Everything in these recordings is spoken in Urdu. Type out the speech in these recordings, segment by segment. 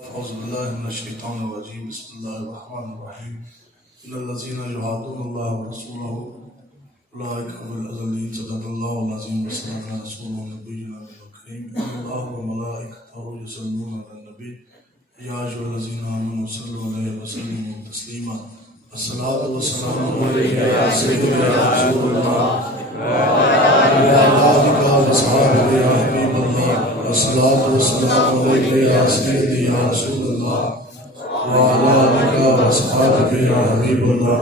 أعوذ بالله من الشيطان الرجيم بسم الله الرحمن الرحيم إن الذين يحادون الله ورسوله أولئك هم الأذلين صدق الله العظيم وصدق رسوله نبينا الكريم إن الله وملائكته يصلون على النبي يا أيها الذين آمنوا صلوا عليه وسلموا تسليما الصلاة والسلام عليك يا سيدنا يا رسول الله وعلى آلك وأصحابك يا حبيب الله والصلاة والسلام عليك يا سيدي يا رسول الله وعلى آلك وأصحابك يا حبيب الله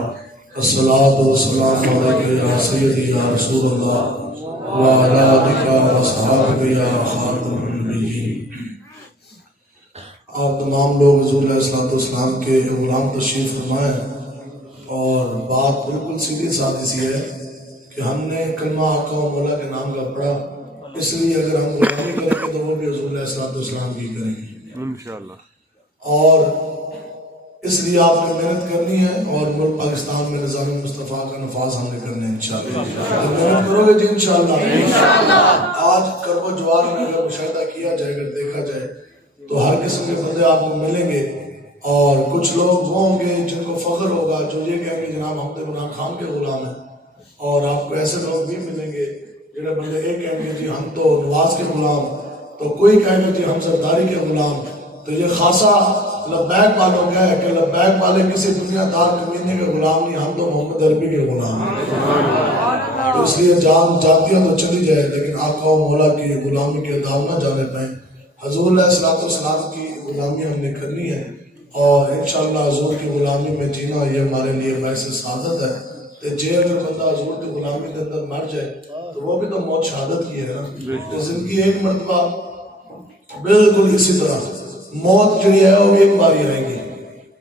الصلاة والسلام عليك يا سيدي يا رسول الله وعلى آلك وأصحابك يا خاتم النبيين. آپ تمام لوگ حضور علیہ السلام کے غلام تشریف فرمائیں اور بات بالکل سیدھی سادی سی ہے کہ ہم نے کلمہ آقا و مولا کے نام کا پڑھا، اس لیے اگر ہم غلامی کریں گے تو وہ بھی حضور علیہ السلام کی کریں گے انشاءاللہ، اور اس لیے آپ نے محنت کرنی ہے اور ملک پاکستان میں نظام مصطفیٰ کا نفاذ ہم نے کرنا ہے انشاءاللہ. محنت کرو گے جی انشاءاللہ. آج کرب و جوار میں اگر مشاہدہ کیا جائے، اگر دیکھا جائے تو ہر قسم کے بندے آپ کو ملیں گے، اور کچھ لوگ وہ ہوں گے جن کو فخر ہوگا جو یہ کہیں گے جناب ہم تو عمران خان کے غلام ہیں، اور آپ کو ایسے لوگ بھی ملیں گے جنہیں بندے ایک کہیں گے جی ہم تو نواز کے غلام، تو کوئی کہیں گے جی ہم سرداری کے غلام. تو یہ خاصا لبیک والوں کا ہے کہ لبیک والے کسی دنیا دار کمینے کے غلام نہیں، ہم تو محمد عربی کے غلام ہیں. تو اس لیے جان جاتی ہے تو چلی جائے لیکن آقا و مولا کی غلامی کے دام نہ جانے پائیں. حضور علیہ السلام کی غلامی ہم نے کرنی ہے اور انشاءاللہ حضور کی غلامی میں جینا یہ ہمارے لیے باعث سعادت ہے. کہ جے اگر بندہ حضور کی غلامی کے اندر مر جائے تو وہ بھی تو موت شہادت کی ہے نا. تو زندگی ایک مرتبہ بالکل اسی طرح موت جو ہے وہ ایک بار ہی رہے گی.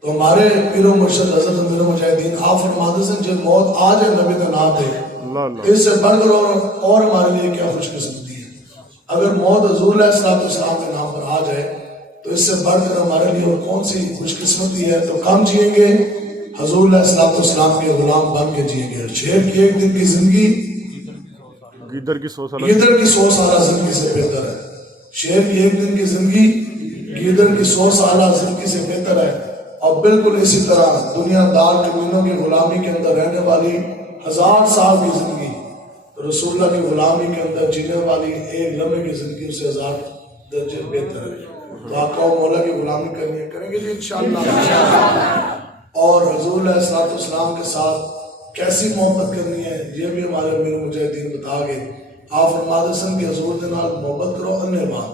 تو ہمارے پیر و مرشد حضرت امیر المجاہدین آپ فرماتے ہیں جب موت آ جائے نبی کا نام دے، اس سے بڑھ کر اور ہمارے لیے کیا خوش قسمتی ہے. اگر موت حضور علیہ السلام کے نام پر آ جائے تو اس سے بڑھ کر ہمارے لیے اور کون سی خوش قسمتی ہے. تو کم جئیں گے حضور علیہ السلام کے غلام بن کے جئیں گے. شیر کی ایک دن کی زندگی گیدڑ کی 100 سالہ زندگی سے بہتر ہے. شیر کی ایک دن کی زندگی گیدڑ کی 100 سالہ زندگی سے بہتر ہے. اور بالکل اسی طرح دنیا دار کمینوں کی غلامی کے اندر رہنے والی 1000 سال کی زندگی رسول اللہ کی غلامی کے اندر جینے والی ایک لمحے کی زندگی سے 1000 درجے بہتر ہے. تو آقا و مولا کی غلامی کریں گے جی انشاءاللہ. اور حضور علیہ السلام کے ساتھ کیسی محبت کرنی ہے یہ بھی ہمارے امیر مجاہدین بتا گئے. آپ فرماتے ہیں کہ حضور کے نال محبت کرو انے واہ.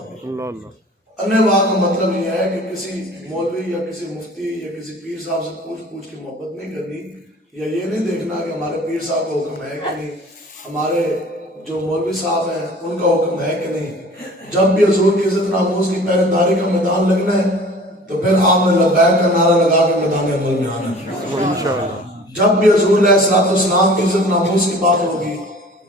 انے واہ کا مطلب یہ ہے کہ کسی مولوی یا کسی مفتی یا کسی پیر صاحب سے پوچھ کے محبت نہیں کرنی، یا یہ نہیں دیکھنا کہ ہمارے پیر صاحب کا حکم ہے کہ نہیں، ہمارے جو مولوی صاحب ہیں ان کا حکم ہے کہ نہیں. جب بھی حضور کی عزت ناموز کی پہرے داری کا میدان لگنا ہے تو پھر آپ نے لبیک کا نعرہ لگا کے میدان عمل میں آنا ہے. جب بھی حضور علیہ السلام کی عزت ناموز کی بات ہوگی،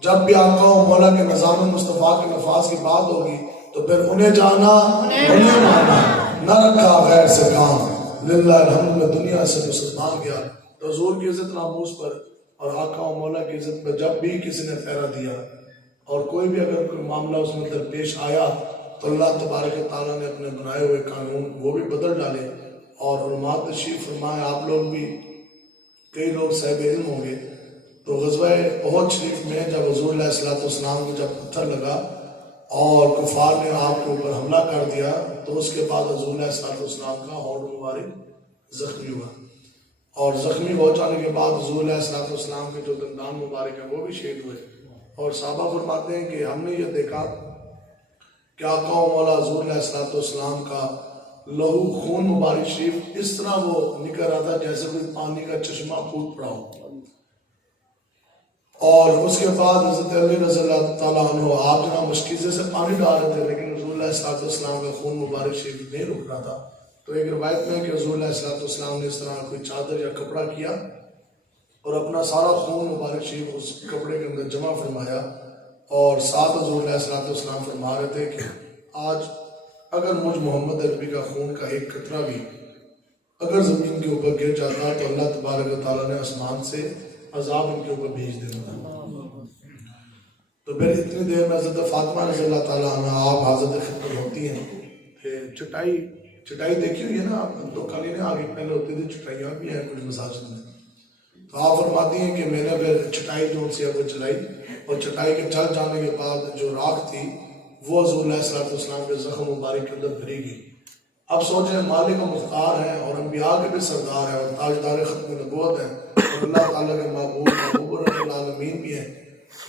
جب بھی آقا و مولا کے نظام مصطفیٰ کے نفاذ کی بات ہوگی تو پھر انہیں جانا انہیں مانا، نہ رکھا غیر سے کام. للہ الحمد میں دنیا سے مسلمان گیا. تو حضور کی عزت ناموز پر اور آقا و مولا کی عزت پر جب بھی کسی نے پہرا دیا اور کوئی بھی اگر کوئی معاملہ اس میں درپیش آیا تو اللہ تبارک و تعالیٰ نے اپنے بنائے ہوئے قانون وہ بھی بدل ڈالے. اور علماء تشریف فرمائے آپ لوگ بھی کئی لوگ صاحب علم ہوں گے. تو غزوہ احد شریف میں جب حضور علیہ السلام کو جب پتھر لگا اور کفار نے آپ کے اوپر حملہ کر دیا تو اس کے بعد حضور علیہ السلام کا ہونٹ مبارک زخمی ہوا، اور زخمی ہو جانے کے بعد حضور علیہ السلام کے جو دندان مبارک ہیں وہ بھی شہید ہوئے. اور صحابہ فرماتے ہیں کہ ہم نے یہ دیکھا کہ آقا و مولا حضور علیہ السلام کا لہو خون مبارک شریف اس طرح وہ نکل رہا تھا جیسے کوئی پانی کا چشمہ پھوٹ پڑا ہو. اور اس کے بعد حضرت علی رضی اللہ تعالیٰ عنہ آپ جناب مشکیزے سے پانی ڈال رہے تھے لیکن حضور علیہ السلام کا خون مبارک شریف نہیں رک رہا تھا. تو ایک روایت میں کہ حضور علیہ السلام نے اس طرح کوئی چادر یا کپڑا کیا اور اپنا سارا خون مبارک شریف اس کپڑے کے اندر جمع فرمایا، اور ساتھ حضور علیہ السلام فرما رہے تھے کہ آج اگر مجھ محمد عربی کا خون کا ایک قطرہ بھی اگر زمین کے اوپر گر جاتا تو اللہ تبارک و تعالیٰ نے آسمان سے عذاب ان کے اوپر بھیج دینا تھا. تو پھر اتنی دیر میں حضرت فاطمہ رضی اللہ تعالیٰ عنہ آپ حاضر خدمت ہوتی ہیں کہ چٹائی چٹائی دیکھی ہوئی ہے نا آپ، تو قالینیں آگے پہلے ہوتی تھی، چٹائیاں بھی ہیں کچھ مساجد میں. تو آپ فرماتی ہیں کہ میں نے پھر چٹائی جو سی ہے وہ چلائی، اور چٹائی کے چل جانے کے بعد جو راکھ تھی وہ حضور علیہ السلام کے زخم مبارک کے اندر بھری گئی. اب سوچیں مالک و مختار ہیں اور انبیاء کے بھی سردار ہیں اور تاجدار ختم نبوت ہیں اور اللہ تعالیٰ کے محبوب رب العالمین بھی ہیں،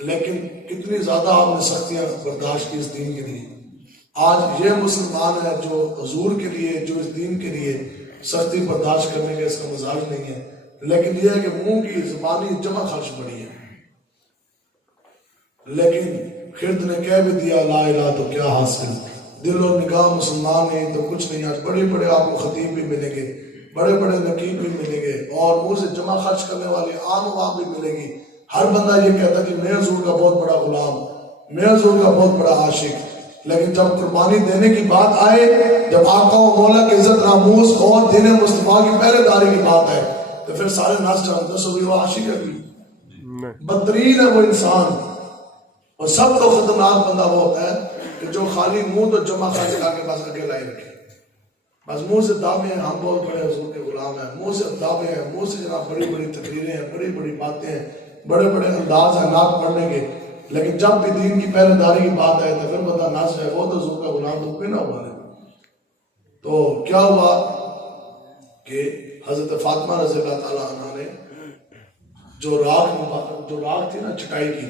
لیکن کتنی زیادہ آپ نے سختیاں برداشت کی اس دین کے لیے. آج یہ مسلمان ہے جو حضور کے لیے، جو اس دین کے لیے سختی برداشت کرنے کا اس کا مزاج نہیں ہے، لیکن یہ ہے کہ منہ کی زبانی جمع خرچ بڑی ہے. لیکن خرد نے کہہ بھی دیا لا الہ تو کیا حاصل، دل اور نگاہ مسلمان نہیں تو کچھ نہیں. آج بڑے بڑے آپ کو خطیب بھی ملیں گے، بڑے بڑے نقیب بھی ملیں گے، اور منہ سے جمع خرچ کرنے والے عام عوام بھی ملیں گی. ہر بندہ یہ کہتا ہے کہ میں حضور کا بہت بڑا غلام، میں حضور کا بہت بڑا عاشق. لیکن جب قربانی دینے کی بات آئے، جب آقا و مولا کی عزت ناموس اور دین مصطفیٰ کی پہرے داری کی بات ہے، تو پھر سارے ناس چاہتے ہیں وہ عاشق ہے بھی، بدترین ہے وہ انسان. اور سب تو خطرناک بندہ وہ ہوتا ہے کہ جو خالی منہ تو جمع خرچ کر کے بس اکیلا ہی رکھے، بس منہ سے دعوے ہیں ہم بہت بڑے حضور کے غلام ہیں، منہ سے دعوے ہیں، منہ سے جناب بڑی بڑی تقریریں ہیں، بڑی بڑی باتیں ہیں، بڑے بڑے انداز ہیں نعت پڑھنے کے، لیکن جب بھی دین کی پہرے داری کی بات آئے تو پھر بندہ ناچ ہے وہ تو حضور کا غلام تو کوئی نہ ہوا ہے. تو کیا ہوا کہ حضرت فاطمہ رضی اللہ تعالیٰ عنہ نے جو راکھ تھی نا چٹائی کی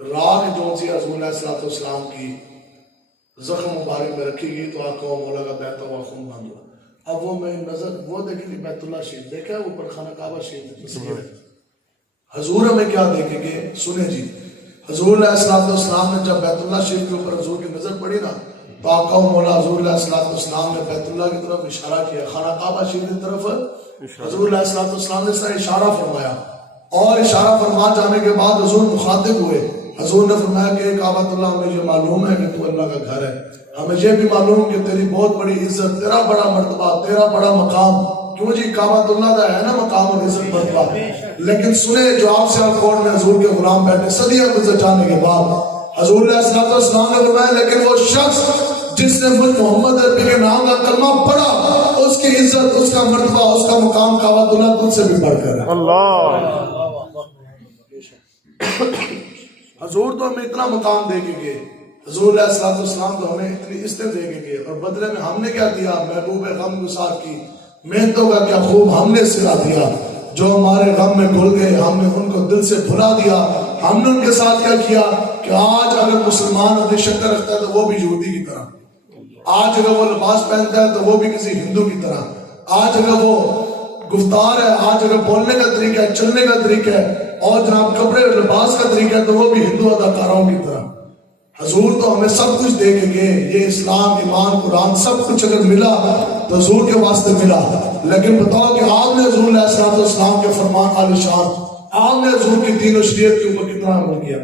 راکھ جو سی حضور علیہ السلام کی زخم مبارک میں رکھی گئی، تو آقا و مولا کا بہتا ہوا خون بند ہوا. اب وہ میں نظر وہ دیکھیں کہ بیت اللہ شریف دیکھا ہے، اوپر خانہ کعبہ شریف تصویر ہے. حضور ہمیں کیا دیکھیں گے؟ سنیں جی، حضور علیہ السلام نے جب بیت اللہ شریف کے اوپر حضور کی نظر پڑی نا، تو آقا و مولا حضور علیہ السلام نے بیت اللہ کی طرف اشارہ کیا، خانہ کعبہ شریف کی طرف حضور علیہ السلام نے اس طرح اشارہ فرمایا، اور اشارہ فرما جانے کے بعد حضور مخاطب ہوئے. حضور نے فرمایا کہ کعبۃ اللہ ہمیں یہ معلوم ہے کہ تو اللہ کا گھر ہے، ہمیں یہ بھی معلوم کہ تیری بہت بڑی عزت، تیرا بڑا مرتبہ، تیرا بڑا مقام. کیوں جی؟ کعبۃ اللہ کا ہے نا مقام اور عزت مرتبہ. لیکن سنیں جو آپ سے کورٹ میں حضور کے غلام بیٹھے صدیاں گزر جانے کے بعد حضور علیہ السلام نے فرمایا لیکن وہ شخص جس نے مجھ محمد عربی کے نام کا کلمہ پڑھا، اس کی عزت، اس کا مرتبہ، اس کا مقام کعبۃ اللہ تجھ سے بھی بڑھ کر ہے. اللہ حضور تو ہمیں اتنا مقام دے کے گئے، حضور علیہ السلام تو ہمیں اتنی عزتیں دے کے گئے، اور بدلے میں ہم نے کیا دیا؟ محبوب غم گسار کی محنتوں کا کیا خوب ہم نے صلہ دیا. جو ہمارے غم میں گھل گئے ہم نے ان کو دل سے بھلا دیا. ہم نے ان کے ساتھ کیا کیا کہ آج اگر مسلمان اپنی شکل رکھتا ہے تو وہ بھی یہودی کی طرح، آج اگر وہ لباس پہنتا ہے تو وہ بھی کسی ہندو کی طرح، آج اگر وہ گفتار ہے، آج اگر بولنے کا طریقہ ہے، چلنے کا طریقہ ہے، اور جناب کپڑے لباس کا طریقہ ہے، تو وہ بھی ہندو اداکاروں کی طرح. حضور تو ہمیں سب کچھ دے کے گئے، یہ اسلام، ایمان، قرآن سب کچھ اگر ملا تو حضور کے واسطے ملا. لیکن بتاؤ کہ آپ نے حضور علیہ السلام کے فرمان عالی شان، آپ نے حضور کی دین و شریعت کے اوپر کتنا عمل کیا.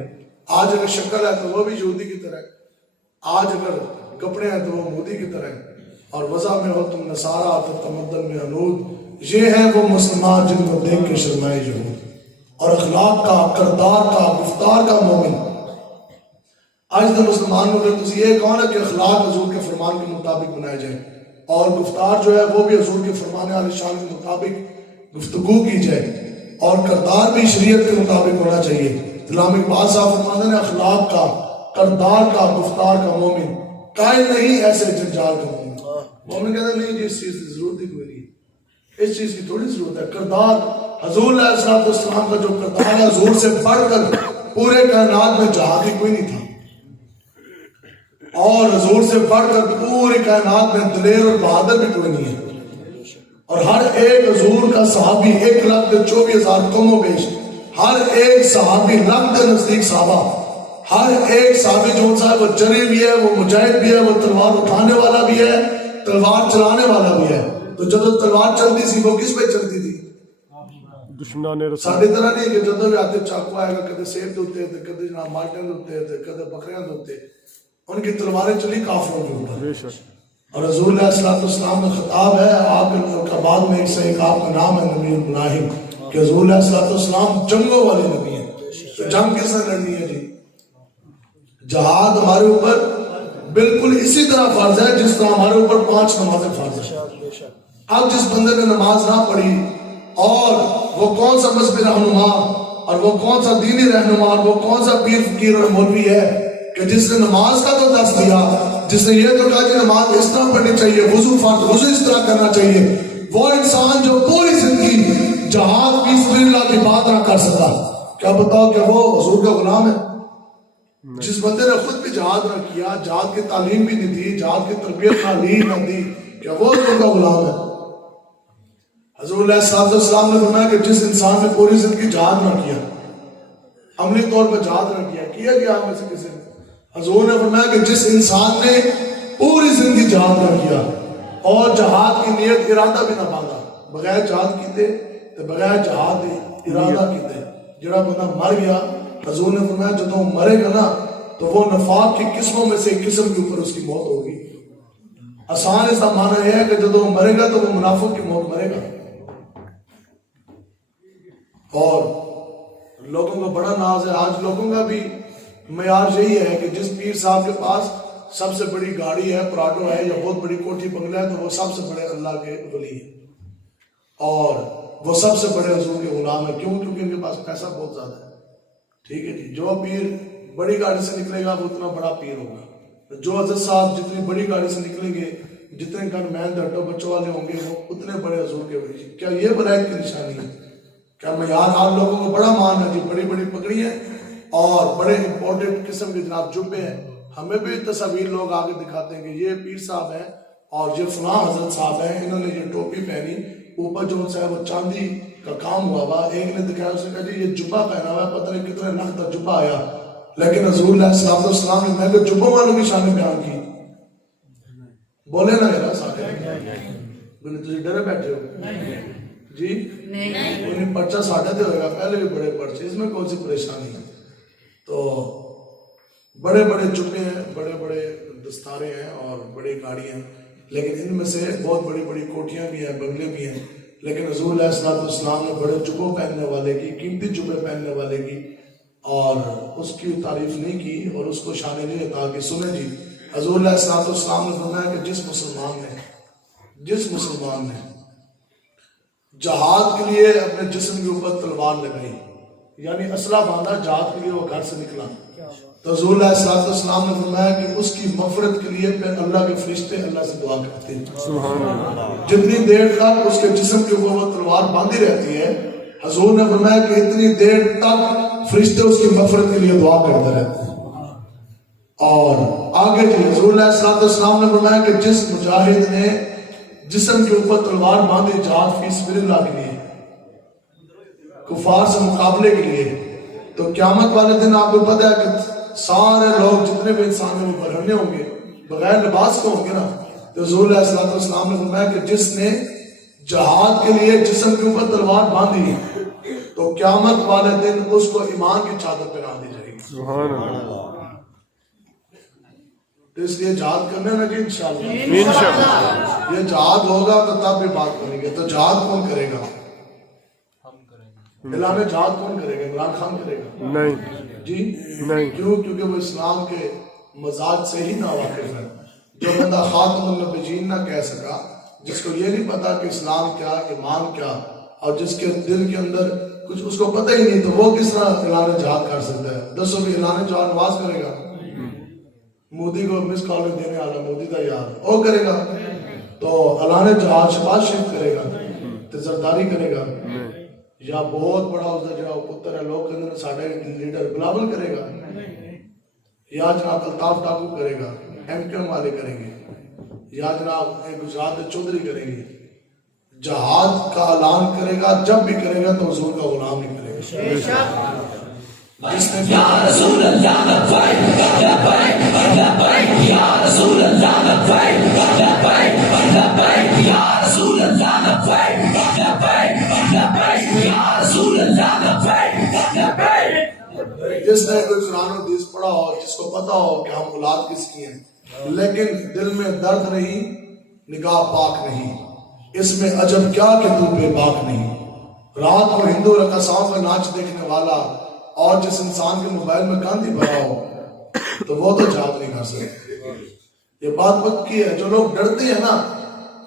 آج اگر شکل ہے تو وہ بھی یہودی کی طرح ہے، آج اگر کپڑے ہیں تو وہ مودی کی طرح ہے، اور وضع میں ہو تم نصارہ تو تمدن میں حنود. یہ ہیں وہ مسلمان جن کو دیکھ کے شرمائے یہود، اور اخلاق کا، کردار کا، گفتار کا مومن. آج تو مسلمان میں اگر تسی یہ کون ہے کہ اخلاق حضور کے فرمان کے مطابق بنائے جائیں، اور گفتار جو ہے وہ بھی حضور کے فرمان عالی شان کے مطابق گفتگو کی جائے، اور کردار بھی شریعت کے مطابق ہونا چاہیے. علامہ اقبال صاحب فرماتے ہیں اخلاق کا، کردار کا، گفتار کا مومن قائل نہیں ایسے جنجال کا مومن. مومن کہتا ہے نہیں جی اس چیز کی ضرورت ہی کوئی نہیں، اس چیز کی تھوڑی ضرورت ہے. کردار حضور علیہ السلام کا جو کردار ہے، حضور سے بڑھ کر پورے کائنات میں جہادی کوئی نہیں تھا، اور حضور سے بڑھ کر پوری کائنات میں دلیر اور بہادر بھی کوئی نہیں ہے. اور ہر ایک حضور کا صحابی 1,24,000 کم و بیش، ہر ایک صحابی لاکھ کے نزدیک صحابہ، ہر ایک صحابی جو ہے وہ جری بھی ہے، وہ مجاہد بھی ہے، وہ تلوار اٹھانے والا بھی ہے، تلوار چلانے والا بھی ہے. تو جب تلوار چلتی تھی وہ کس پہ چلتی تھی؟ ساڑھے طرح نہیں کہ جدو بھی آتے چاقو آئے گا، کدے سیب دوتے تھے، کدے جناب مالٹے دوتے تھے، کدے بکریاں دوتے. ان کی تلواریں چلی کافروں کے اوپر. اور حضور علیہ السلام میں خطاب ہے، آپ کا بعد میں ایک سے ایک آپ کا نام ہے نبی الملاحم، کہ حضور علیہ السلام جنگوں والے نبی ہیں. تو جنگ کس نے لڑنی ہے جی؟ جہاد ہمارے اوپر بالکل اسی طرح فرض ہے جس طرح ہمارے اوپر 5 نمازیں فرض ہیں. اب جس بندے نے نماز نہ پڑھی اور وہ کون سا مذہبی رہنما اور وہ کون سا دینی رہنما اور وہ کون سا پیر فقیر اور مولوی ہے کہ جس نے نماز کا تو درس دیا, جس نے یہ تو کہا کہ نماز اس طرح پڑھنی چاہیے, وضو اس طرح کرنا چاہیے, وہ انسان جو پوری زندگی جہاد فی سبیل اللہ کی بات نہ کر سکا, کیا بتاؤ کہ وہ حضور کا غلام ہے؟ جس بندے نے خود بھی جہاد نہ کیا, جہاد کی تعلیم بھی نہیں دی, جہاد کی تربیت نہ لی نہ دی, کیا وہ حضور کا غلام ہے؟ حضور علیہ السلام نے فرمایا کہ جس انسان نے پوری زندگی جہاد نہ کیا, عملی طور پر جہاد نہ کیا ہم میں سے کسی نے, حضور نے فرمایا کہ جس انسان نے پوری زندگی جہاد نہ کیا اور جہاد کی نیت ارادہ بھی نہ باندھا, بغیر جہاد کیتے تو بغیر جہاد ارادہ کیتے جڑا بندہ مر گیا, حضور نے فرمایا جب وہ مرے گا نا تو وہ نفاق کی قسموں میں سے ایک قسم کے اوپر اس کی موت ہوگی. آسان اس کا معنی یہ ہے کہ جب وہ مرے گا تو وہ منافق کی موت مرے گا. اور لوگوں کا بڑا ناز ہے, آج لوگوں کا بھی معیار یہی ہے کہ جس پیر صاحب کے پاس سب سے بڑی گاڑی ہے, پراڈو ہے یا بہت بڑی کوٹھی بنگلہ ہے, تو وہ سب سے بڑے اللہ کے ولی ہیں اور وہ سب سے بڑے حضور کے غلام ہیں. کیوں؟ کیونکہ ان کے پاس پیسہ بہت زیادہ ہے. ٹھیک ہے جی, جو پیر بڑی گاڑی سے نکلے گا وہ اتنا بڑا پیر ہوگا. جو حضرت صاحب جتنی بڑی گاڑی سے نکلیں گے, جتنے گھر مین دھٹو بچوں والے ہوں گے, وہ اتنے بڑے حضور کے ولی. کیا یہ برائت کی نشانی ہے؟ کیا معیار آپ لوگوں کو بڑا مان ہے جی, بڑی بڑی پگڑی ہیں اور بڑے امپورٹنٹ قسم کے جناب جبے ہیں. ہمیں بھی تصاویر لوگ آگے دکھاتے ہیں کہ یہ پیر صاحب ہیں اور یہ فلاں حضرت صاحب ہیں, انہوں نے یہ ٹوپی پہنی, اوپر جو ہے وہ چاندی کا کام ہوا ہوا. ایک نے دکھایا, اس نے کہا جی یہ جبہ پہنا ہوا ہے, پتہ نہیں کتنے لاکھ کا جبہ آیا, لیکن حضور علیہ السلام نے میں جبوں والوں کی شان بیان کی. بولے نا میرا ساتھ تجھے ڈرے بیٹھے ہو جی, نہیں پرچہ ساٹھے تے ہوئے گا, پہلے بھی بڑے پرچے, اس میں کون سی پریشانی ہے؟ تو بڑے بڑے جبے ہیں, بڑے بڑے دستارے ہیں اور بڑی گاڑی ہیں, لیکن ان میں سے بہت بڑی بڑی کوٹیاں بھی ہیں, بنگلے بھی ہیں, لیکن حضور علیہ السلام نے بڑے جبوں پہننے والے کی, قیمتی جبے پہننے والے کی اور اس کی تعریف نہیں کی اور اس کو شان نہیں عطا کی. سنیں جی, حضور علیہ السلام نے فرمایا کہ جس مسلمان نے جہاد کے لیے اپنے جسم کے اوپر تلوار لگائی, یعنی اسلحہ باندھا, جہاد کے لیے وہ گھر سے نکلا, تو حضور علیہ السلام نے فرمایا کہ اس کی مغفرت کے لیے پھر اللہ کے فرشتے اللہ سے دعا کرتے ہیں. جتنی دیر تک اس کے جسم کے اوپر وہ تلوار باندھی رہتی ہے, حضور نے فرمایا کہ اتنی دیر تک فرشتے اس کی مغفرت کے لیے دعا کرتے رہتے ہیں. اور آگے جی حضور علیہ السلام نے فرمایا کہ جس مجاہد نے جسم کے اوپر تلوار باندھی جہاد فی سبیل اللہ کے لیے, کفار سے مقابلے کے لیے, تو قیامت والے دن آپ کو پتہ ہے کہ سارے لوگ جتنے بھی انسان میں وہ برہنے ہوں گے, بغیر لباس کے ہوں گے نا. تو حضور علیہ السلام نے فرمایا کہ جس نے جہاد کے لیے جسم کے اوپر تلوار باندھی تو قیامت والے دن اس کو ایمان کی چادر پہنا دی جائے گی. سبحان اللہ. تو اس لیے جہاد کرنا نا جی انشاءاللہ. یہ جہاد ہوگا تو تب بھی بات کریں گے. تو جہاد کون کرے گا؟ اعلان جہاد کون کرے گا؟ عمران خان کرے گا؟ نہیں جی, نہیں. کیوں؟ کیونکہ وہ اسلام کے مزاج سے ہی ناواقف ہے. جو بندہ خاتم النبیین نہ کہہ سکا, جس کو یہ نہیں پتا کہ اسلام کیا, ایمان کیا, اور جس کے دل کے اندر کچھ اس کو پتہ ہی نہیں, تو وہ کس طرح اعلان جہاد کر سکتا ہے؟ دسو کہ اعلان جہاد نواز کرے گا؟ مودی کو مس کال دینے والا مودی کا یار وہ کرے گا. تو اعلان جہاد شباز شریف کرے گا, تزرداری کرے گا, یا بہت بڑا اس کا جڑا پتر ہے لوگ کہتے ہیں ساڈے لیڈر بلاول کرے گا, یا جناب الطاف ٹاکو کرے گا, ایم کیو ایم والے کریں گے, یا جناب گجرات کے چودھری کریں گے. جہاد کا اعلان کرے گا, جب بھی کرے گا تو حضور کا غلام نہیں کرے گا. یا رسول اللہ لبیک لبیک لبیک, یا رسول اللہ لبیک لبیک لبیک, یا رسول اللہ لبیک لبیک لبیک, یا رسول اللہ لبیک لبیک. جس نے کوئی قرآن و حدیث پڑھا ہو, جس کو پتا ہو کہ ہم اولاد کس کی ہیں, لیکن دل میں درد نہیں, نگاہ پاک نہیں, اس میں عجب کیا کہ تو بے باک نہیں. رات کو ہندو رقصاؤں کا ناچ دیکھنے والا اور جس انسان کے موبائل میں گاندھی بھرا ہو, تو وہ تو جہاد نہیں کر سکتے. یہ بات پکی ہے. جو لوگ ڈرتے ہیں نا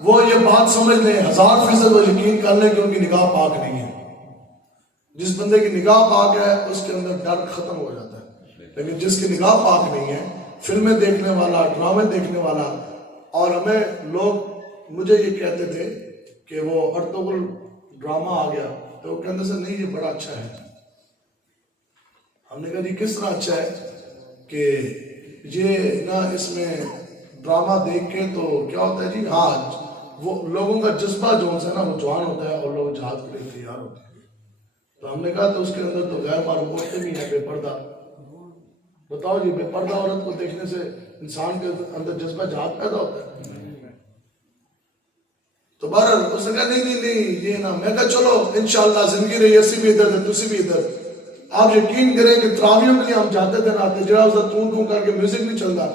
وہ یہ بات سمجھ لیں 1000% وہ یقین کر لیں کہ ان کی نگاہ پاک نہیں ہے. جس بندے کی نگاہ پاک ہے اس کے اندر ڈر ختم ہو جاتا ہے. لیکن جس کی نگاہ پاک نہیں ہے، فلمیں دیکھنے والا، ڈرامے دیکھنے والا. اور ہمیں لوگ مجھے یہ کہتے تھے کہ وہ ارطغرل ڈرامہ آ گیا تو وہ کہتے سے نہیں یہ بڑا اچھا ہے. ہم نے کہا جی کس طرح اچھا ہے؟ کہ یہ نا اس میں ڈرامہ دیکھ کے تو کیا ہوتا ہے جی، ہاں وہ لوگوں کا جذبہ جو ہے نا وہ جوان ہوتا ہے اور لوگ جہاد کے لیے تیار ہوتے ہیں. تو ہم نے کہا تو اس کے اندر تو غیر معروف عورتیں بھی ہیں، بے پردہ. بتاؤ جی بے پردہ عورت کو دیکھنے سے انسان کے اندر جذبہ جہاد پیدا ہوتا ہے. تو بہرحال اس نے کہا نہیں یہ نا. میں کہا چلو انشاءاللہ زندگی رہی اسی بھی ادھر ہے تسی بھی ادھر. آپ یقین کریں کہ تراویحوں کے لیے ہم جاتے تھے نا، جڑا اس توں کر کے میوزک نہیں چلتا،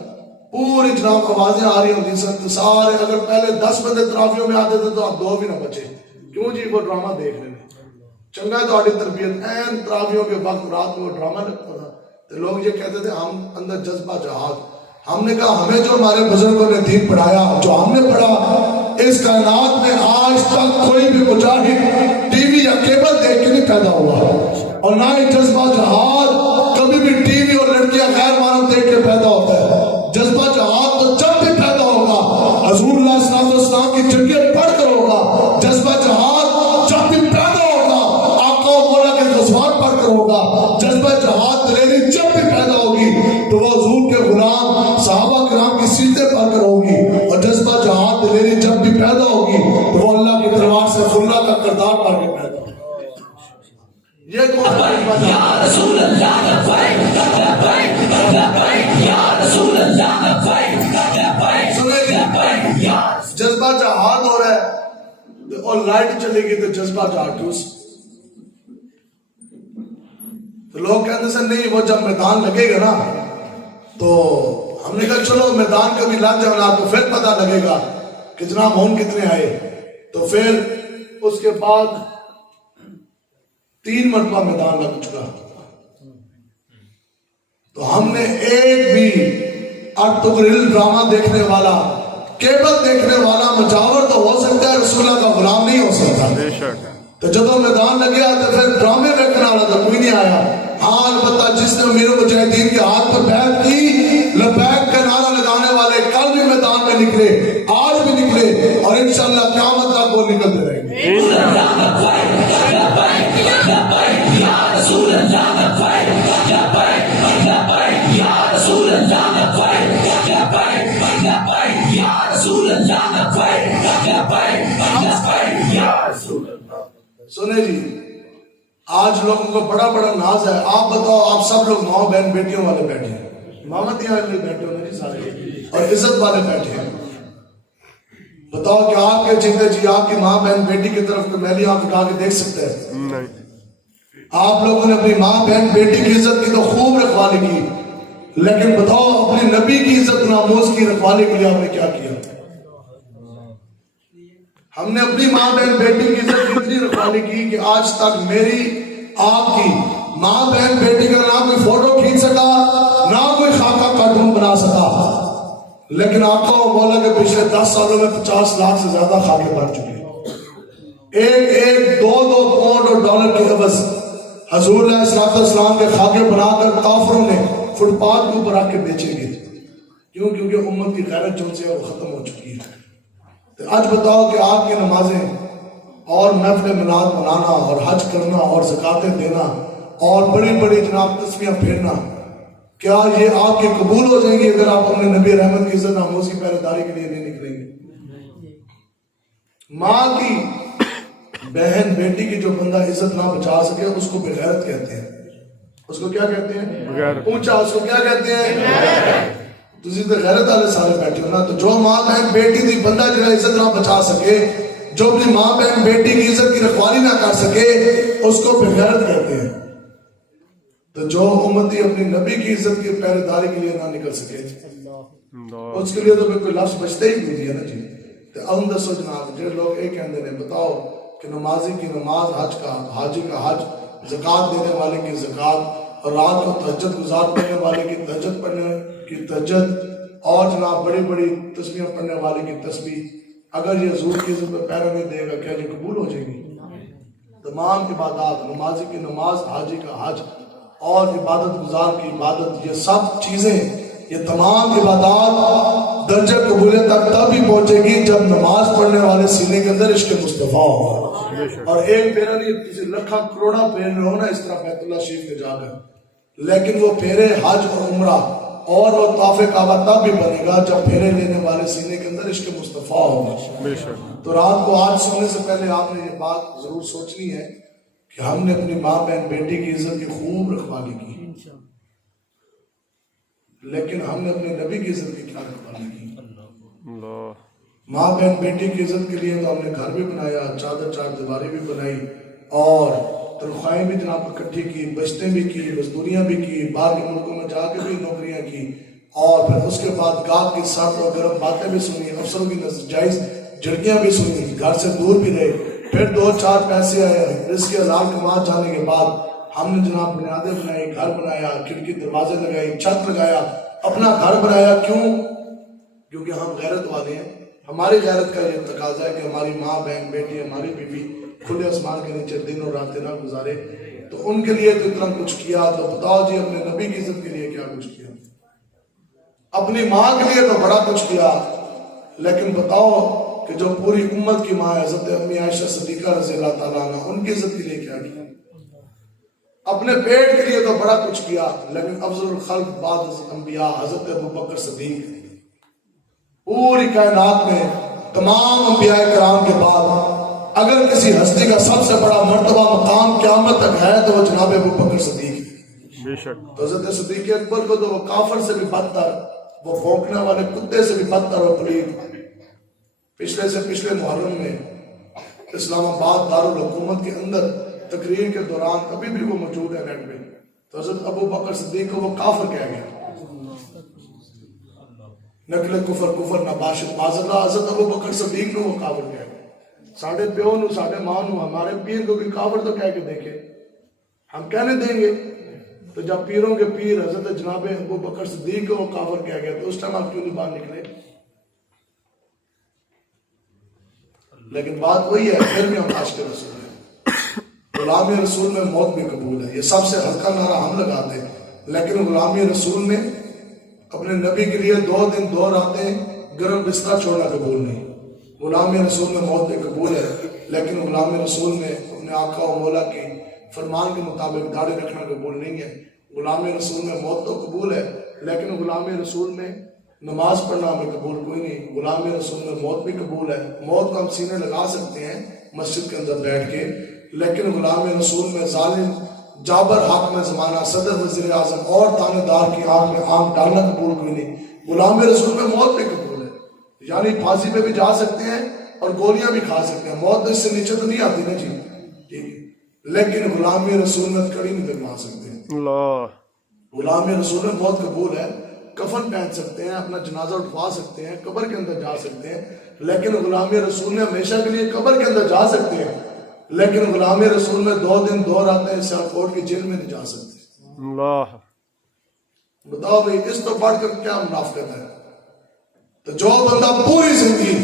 پوری جناب آوازیں آ رہی ہوتی سن. تو سارے اگر پہلے 10 بندے تراویحوں میں آتے تھے تو آپ 2 بھی نہ بچے. کیوں جی؟ وہ ڈرامہ دیکھ رہے ہیں. چنگا تو آڑی تربیت این تراویحوں کے وقت رات کو وہ ڈرامہ لگتا تھا. تو لوگ یہ کہتے تھے ہم اندر جذبہ جہاد. ہم نے کہا ہمیں جو ہمارے بزرگوں نے دین پڑھایا، جو ہم نے پڑھا، اس کائنات میں آج تک کوئی بھی مجاہد ٹی وی یا کیبل دیکھ کے نہیں پیدا ہوا، اور نہ ہی جذبہ جہاد کبھی بھی ٹی وی اور لڑکیاں غیر معروف دیکھ کے پیدا ہوتا ہے. جذبہ جہاد تو جب بھی پیدا ہوگا حضور اللہ صلی اللہ علیہ وسلم کی جنگیں پڑھ کر ہوگا. جذبہ جہاد جب بھی پیدا ہوگا آقا و مولا کے غزوات پڑھ کر ہوگا. جذبہ جہاد دلیری جب بھی پیدا ہوگی تو وہ حضور کے غلام صحابہ کرام کی سیرتیں پڑھ کر ہوگی. اور جذبہ جہاد دلیری جب بھی پیدا ہوگی تو وہ اللہ کی تلوار سے اللہ کا کردار پڑھ کے پیدا ہوگی. یہ کون سا یا رسول اللہ لبیک لبیک لبیک یا رسول اللہ لبیک لبیک لبیک. جذبہ جہاد ہو رہا ہے اور لائٹ چلے گی تو جذبہ جہاد ٹھوس. تو لوگ کہتے ہیں نہیں وہ جب میدان لگے گا نا تو ہم نے کہا چلو میدان کبھی لگ جائے نا تو پھر پتہ لگے گا کہ جناب ہم کتنے آئے. تو پھر اس کے بعد 3 مرتبہ میدان لگ چکا. تو ہم نے ایک بھی ارطغرل ڈرامہ دیکھنے والا، کیبل دیکھنے والا مجاور تو ہو سکتا ہے، رسول اللہ کا غلام نہیں ہو سکتا. تو جب میدان لگیا تو پھر ڈرامے دیکھنے والا تو کوئی نہیں آیا. ہاں البتہ جس نے امیر مجاہدین کے ہاتھ پر بیعت کی، لبیک کا نعرہ لگانے والے کل بھی میدان میں نکلے، آج بھی نکلے، اور انشاءاللہ قیامت تک وہ نکلتے رہیں گے. سنے جی آج لوگوں کو بڑا بڑا ناز ہے. آپ بتاؤ آپ سب لوگ ماں بہن بیٹیوں والے بیٹھے ہیں، امامتیاں والے بیٹھے ہونے جی سارے، اور عزت والے بیٹھے ہیں. بتاؤ کہ آپ کے چہرے جی آپ کی ماں بہن بیٹی کی طرف کوئی میلی آنکھ اٹھا کے دیکھ سکتے ہیں؟ آپ لوگوں نے اپنی ماں بہن بیٹی کی عزت کی تو خوب رکھوالی کی، لیکن بتاؤ اپنے نبی کی عزت ناموز کی رکھوالی کے لیے آپ نے کیا کیا؟ ہم نے اپنی ماں بہن بیٹی کی عزت کی اتنی رکھوالی کی کہ آج تک میری آپ کی ماں بہن بیٹی کا نہ کوئی فوٹو کھینچ سکا، نہ کوئی خاکہ کارٹون بنا سکا. لیکن آقا و مولا کے پچھلے 10 سالوں میں 50 لاکھ سے زیادہ خاکے بن چکے ہیں. ایک 2 پاؤنڈ اور ڈالر کے عوض حضور علیہ السلام کے خاکے بنا کر کافروں نے فٹ پاتھ کے اوپر رکھ کے بیچے گئے. کیوں؟ کیونکہ امت کی غیرت جو سے وہ ختم ہو چکی ہے. تو آج بتاؤ کہ آپ کی نمازیں اور محفل میلاد منانا اور حج کرنا اور زکاتیں دینا اور بڑی بڑی جناب تسبیحاں پھیرنا، کیا یہ آپ کے قبول ہو جائیں گی اگر آپ اپنے نبی رحمت کی عزت ناموز کی پہرے داری کے لیے نہیں نکلیں گے؟ ماں کی بہن بیٹی کی جو بندہ عزت نہ بچا سکے اس کو بغیرت کہتے ہیں. اس کو کیا کہتے ہیں؟ اونچا. اس کو کیا کہتے ہیں؟ تسی تو غیرت والے سارے بیٹھے ہو نا. تو جو ماں بہن بیٹی دی بندہ جو عزت نہ بچا سکے، جو اپنی ماں بہن بیٹی کی عزت کی رکھوالی نہ کر سکے، اس کو بغیرت کہتے ہیں. تو جو امتی اپنی نبی کی عزت کی پہرے داری کے لیے نہ نکل سکے اس کے لیے تو کوئی لفظ بچتے ہی نہیں ہے نا جی. تو اب دسو جناب جو لوگ یہ کہتے ہیں بتاؤ کہ نمازی کی نماز، حج کا حاجی کا حج، زکات دینے والے کی زکات، اور رات کو تہجد گزار پڑھنے والے کی تہجد پڑھنے کی تہجد، اور جناب بڑی بڑی تسبیحیں پڑھنے والے کی تسبیح اگر یہ حضور کی عزت پہ پیرا نہیں دے گا کیا یہ قبول ہو جائے گی؟ تمام عبادات، نمازی کی نماز، حاجی کا حج اور عبادت گزار کی عبادت، یہ سب چیزیں، یہ تمام عبادات درجہ قبولیت تک تب ہی پہنچے گی جب نماز پڑھنے والے سینے کے اندر عشق مصطفیٰ ہوگا۔ اور ایک پھیرا نہیں، کسی لکھا کروڑا پھیر رہے ہو نا اس طرح بیت اللہ شریف میں جا کر، لیکن وہ پھیرے حج اور عمرہ اور وہ طواف کعبہ تب بھی بنے گا جب پھیرے لینے والے سینے کے اندر عشق مصطفیٰ ہوگا۔ تو رات کو آج سونے سے پہلے آپ نے یہ بات ضرور سوچنی ہے کہ ہم نے اپنی ماں بہن بیٹی کی عزت کی خوب رکھوالی کی، لیکن ہم نے اپنے نبی کی عزت کی کیا رکھوالی کی؟ ماں بہن بیٹی کی عزت کے لیے تو ہم نے گھر بھی بنایا، چادر چار دیواری بھی بنائی، اور تنخواہیں بھی جناب اکٹھی کی، بچتیں بھی کی، مزدوریاں بھی کی، باہر کے ملکوں میں جا کے بھی نوکریاں کی، اور پھر اس کے بعد گاہ کی سخت اور گرم باتیں بھی سنی، افسروں کی جائز جھڑکیاں بھی سنی، گھر سے دور بھی رہے۔ پھر 2-4 پیسے آئے، رزق حلال کما جانے کے بعد ہم نے جناب بنیادیں بنائی، گھر بنایا، کھڑکی دروازے لگائی، چھت لگایا، اپنا گھر بنایا۔ کیوں؟ کیونکہ ہم غیرت والے ہیں۔ ہماری غیرت کا یہ تقاضا ہے کہ ہماری ماں بہن بیٹی ہماری بیوی کھلے آسمان کے نیچے دن اور راتیں نہ گزارے۔ تو ان کے لیے تو اتنا کچھ کیا، تو بتاؤ جی اپنے نبی کی عزت کے لیے کیا کچھ کیا؟ اپنی ماں کے لیے تو بڑا کچھ کیا، لیکن بتاؤ کہ جو پوری امت کی ماں ہے حضرت امی عائشہ صدیقہ رضی اللہ تعالیٰ عنہ، ان کی عزت کے لیے کیا کیا؟ اپنے پیٹ کے لیے تو بڑا کچھ کیا، لیکن افضل الخلق بعد انبیاء حضرت ابوبکر صدیق، پوری کائنات میں تمام انبیاء کرام کے بعد اگر کسی ہستی کا سب سے بڑا مرتبہ مقام قیامت تک ہے تو وہ جناب ابوبکر صدیق ہے۔ بے شک تو حضرت صدیق اکبر کو تو وہ کافر سے بھی بدتر، وہ بھونکنے والے کتے سے بھی بدتر اور پلید، پچھلے سے پچھلے محرم میں اسلام آباد دارالحکومت کے اندر تقریر کے دوران ابھی بھی وہ موجود ہے نیٹ پہ، تو حضرت ابوبکر صدیق کو وہ کافر کہہ گیا، نقل کفر کفر نباشت معذرہ، حضرت ابوبکر صدیق کو وہ کافر کہہ گیا۔ ساڑھے پیو نو ساڑھے ماں نو ہمارے پیر کو بھی کافر تو کہہ کے دیکھے، ہم کہنے دیں گے؟ تو جب پیروں کے پیر حضرت جناب ابوبکر صدیق کو وہ کافر کہہ گیا تو اس ٹائم آپ کیوں نہیں باہر نکلے؟ لیکن بات وہی ہے، پھر بھی ہم عاشق رسول ہیں، غلامی رسول میں موت بھی قبول ہے۔ یہ سب سے ہلکا نعرہ ہم لگاتے ہیں، لیکن غلامی رسول میں اپنے نبی کے لیے 2 دن 2 راتیں گرم بستر چھوڑنا قبول نہیں۔ غلامی رسول میں موت بھی قبول ہے، لیکن غلامی رسول میں اپنے آقا و مولا کی فرمان کے مطابق داڑھی رکھنا قبول نہیں ہے۔ غلامی رسول میں موت تو قبول ہے، لیکن غلامی رسول میں نماز پڑھنا ہمیں قبول کوئی نہیں۔ غلامی رسول میں موت بھی قبول ہے، موت کو ہم سینے لگا سکتے ہیں مسجد کے اندر بیٹھ کے، لیکن غلامی رسول میں ظالم جابر حاکم زمانہ صدر وزیر اعظم اور تانے دار کی آنکھ میں آنکھ ڈالنا قبول کوئی نہیں۔ غلامی رسول میں موت بھی قبول ہے، یعنی پھانسی پہ بھی جا سکتے ہیں اور گولیاں بھی کھا سکتے ہیں، موت تو اس سے نیچے تو نہیں آتی نا جی، لیکن غلامی رسول میں کڑی نہیں دلوا سکتے۔ غلامی رسول میں موت قبول ہے، کفن پہن سکتے ہیں، اپنا جنازہ اٹھوا سکتے ہیں، قبر کے اندر جا سکتے ہیں، لیکن غلامی رسول میں ہمیشہ کے لیے قبر کے اندر جا سکتے ہیں، لیکن غلامی رسول میں 2 دن 2 راتیں سیالکوٹ کی جیل میں نہیں جا سکتے۔ اللہ بتاؤ بھائی اس تو بڑھ کر کیا منافقت ہے؟ تو جو بندہ پوری زندگی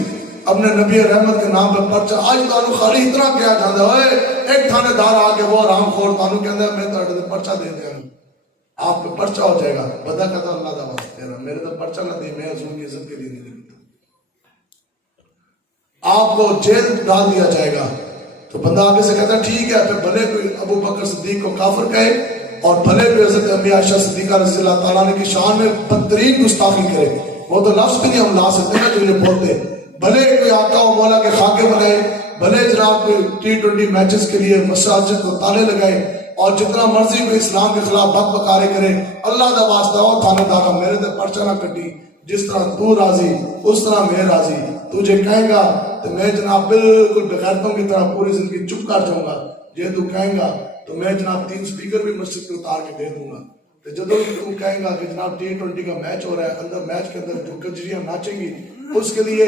اپنے نبی رحمت کے نام پر پرچہ، آج تانوں خالی اتنا کیا جاندہ ہے، ایک تھانے دار آ کے وہ آرام خور تانوں کہندے میں تو پرچہ دے دیا ہوں، آپ پہ پرچہ ہو جائے گا، بدا کہتا اللہ دا واسطے تیرا، میرے تو پرچہ نہ دی، میں حضور کی عزت کے لیے نہیں لکھتا، آپ کو جیل ڈال دیا جائے گا۔ تو بندہ آگے سے کہتا ٹھیک ہے، پھر بھلے کوئی ابو بکر صدیق کو کافر کہے اور بھلے کوئی حضرت امی عائشہ صدیقہ رضی اللہ تعالیٰ عنہ کی شان میں بدترین گستاخی کرے، وہ تو لفظ بھی نہیں ہم لا سکتے نا جو یہ بولتے، بھلے کوئی آقا و مولا کے خاکے بنائے، بھلے جناب کوئی T20 میچز کے لیے مساجد کو تالے لگائے اور جتنا مرضی کوئی اسلام کے خلاف بک بکارے کرے، اللہ دا واسطہ ہو تھانے دارا میرے تے پرچہ نہ کٹی، جس طرح تو راضی اس طرح میں راضی، تجھے کہیں گا تو میں جناب بالکل بغیرتوں کی طرح پوری زندگی چپ کر جاؤں گا، یہ تو کہیں گا تو میں جناب 3 سپیکر بھی مسجد کو اتار کے دے دوں گا، تو جب تو کہیں گا کہ جناب T20 کا میچ ہو رہا ہے، اندر میچ کے اندر جو کجریاں ناچیں گی اس کے لیے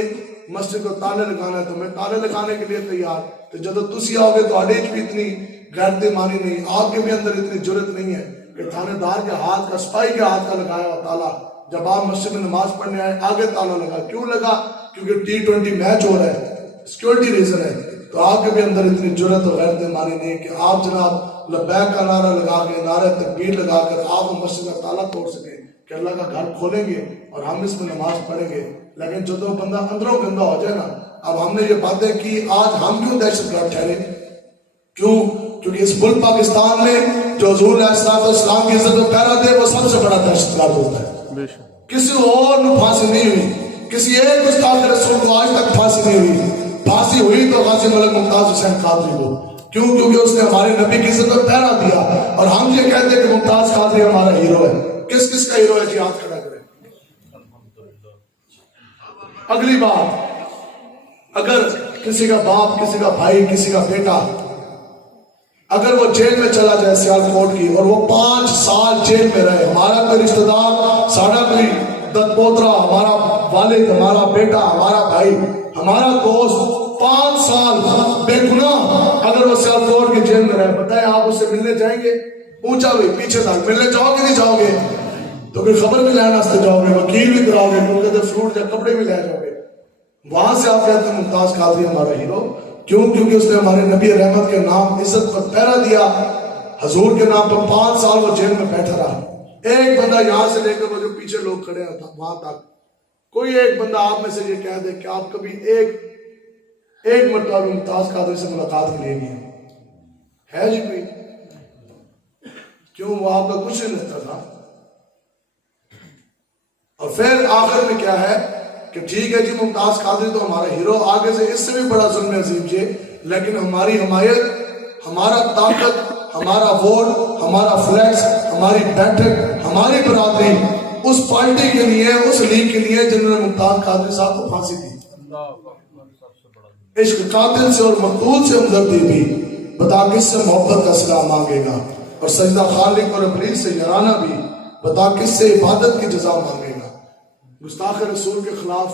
مسجد کو تالے لگانا ہے تو میں تالے لگانے کے لیے تیار، تو جب تسی آؤ گے تو آڈیج بھی اتنی غیرت مانی نہیں، آپ کے بھی اندر اتنی جرت نہیں ہے کہ تھانے دار کے ہاتھ کا، سپاہی کے ہاتھ کا لگایا ہوا تالا جب آپ مسجد میں نماز پڑھنے آئے آگے تالا لگا. کیوں لگا؟ کیونکہ T20 میچ ہو رہا ہے, سیکورٹی ریزن ہے. تو آپ کے بھی اندر اتنی جرت اور غیرت ہماری نہیں کہ آپ جناب لبیک کا نعرہ لگا کے, نعرہ تکبیر لگا کر آپ مسجد کا تالا توڑ سکیں کہ اللہ کا گھر کھولیں گے اور ہم اس میں نماز پڑھیں گے. لیکن جو تو بندہ اندروں گندا ہو جائے نا, اب ہم نے یہ باتیں کی, آج ہم کیوں دہشت گرد ٹھہرے؟ کیوں؟ کیونکہ اس ملک پاکستان میں جو حضور علیہ السلام کی عزت کو پہرا دے وہ سب سے بڑا دہشت گرد ہوتا ہے. کسی اور کو پھانسی نہیں ہوئی, کسی ایک گستاخ رسول کو آج تک پھانسی نہیں ہوئی. پھانسی ہوئی تو غازی ملک ممتاز حسین قادری کو. کیوں؟ کیونکہ اس نے ہمارے نبی کی عزت کو پہرا دیا. اور ہم یہ کہتے ہیں کہ ممتاز قادری ہمارا ہیرو ہے. کس کس کا ہیرو ہے جی؟ ہاتھ کھڑا کریں. اگلی بات, اگر کسی کا باپ, کسی کا بھائی, کسی کا بیٹا اگر وہ جیل میں چلا جائے سیال کوٹ کی, اور وہ 5 سال جیل میں رہے, ہمارا کوئی رشتہ دار, سارا کوئی دت پوترا, ہمارا والد, ہمارا بیٹا, ہمارا بھائی, ہمارا دوست 5 سال بے گناہ اگر وہ سیال کوٹ کی جیل میں رہے, بتائیں آپ اس سے ملنے جائیں گے؟ پوچھا ہوئی پیچھے تک ملنے جاؤ گے نہیں جاؤ گے؟ تو پھر خبر بھی لینا واسطے جاؤ گے, وکیل بھی کراؤ گے, کیونکہ تو فروٹ یا کپڑے بھی لے جاؤ گے. وہاں سے آپ کہتے ہیں ممتاز قادری ہمارا ہیرو. کیوں؟ کیونکہ اس نے ہمارے نبی رحمت کے نام عزت پر پہرا دیا. حضور کے نام پر 5 سال وہ جیل میں بیٹھا رہا. ایک بندہ یہاں سے لے کر وہ جو پیچھے لوگ کھڑے ہیں وہاں تک, کوئی ایک بندہ آپ میں سے یہ کہہ دے کہ آپ کبھی ایک مرتبہ ممتاز قادری سے ملاقات کے لیے گئے ہے جی کوئی؟ کیوں؟ وہ آپ کا کچھ نہیں لگتا تھا. اور پھر آخر میں کیا ہے کہ ٹھیک ہے جی ممتاز قادری تو ہمارا ہیرو, آگے سے اس سے بھی بڑا ظلم عظیم یہ, لیکن ہماری حمایت, ہمارا طاقت, ہمارا ووٹ, ہمارا فلیکس, ہماری بیٹھک, ہماری برادری اس پارٹی کے لیے, اس لیگ کے لیے جنہوں نے ممتاز قادری صاحب کو پھانسی دی. عشق قاتل سے اور مقتول سے ہمدردی بھی, بتا کس سے محبت کا صلہ مانگے گا, اور سجدہ خالق اور ابلیس سے یارانہ بھی, بتا کس سے عبادت کی جزا مانگے گا. گستاخ رسول کے خلاف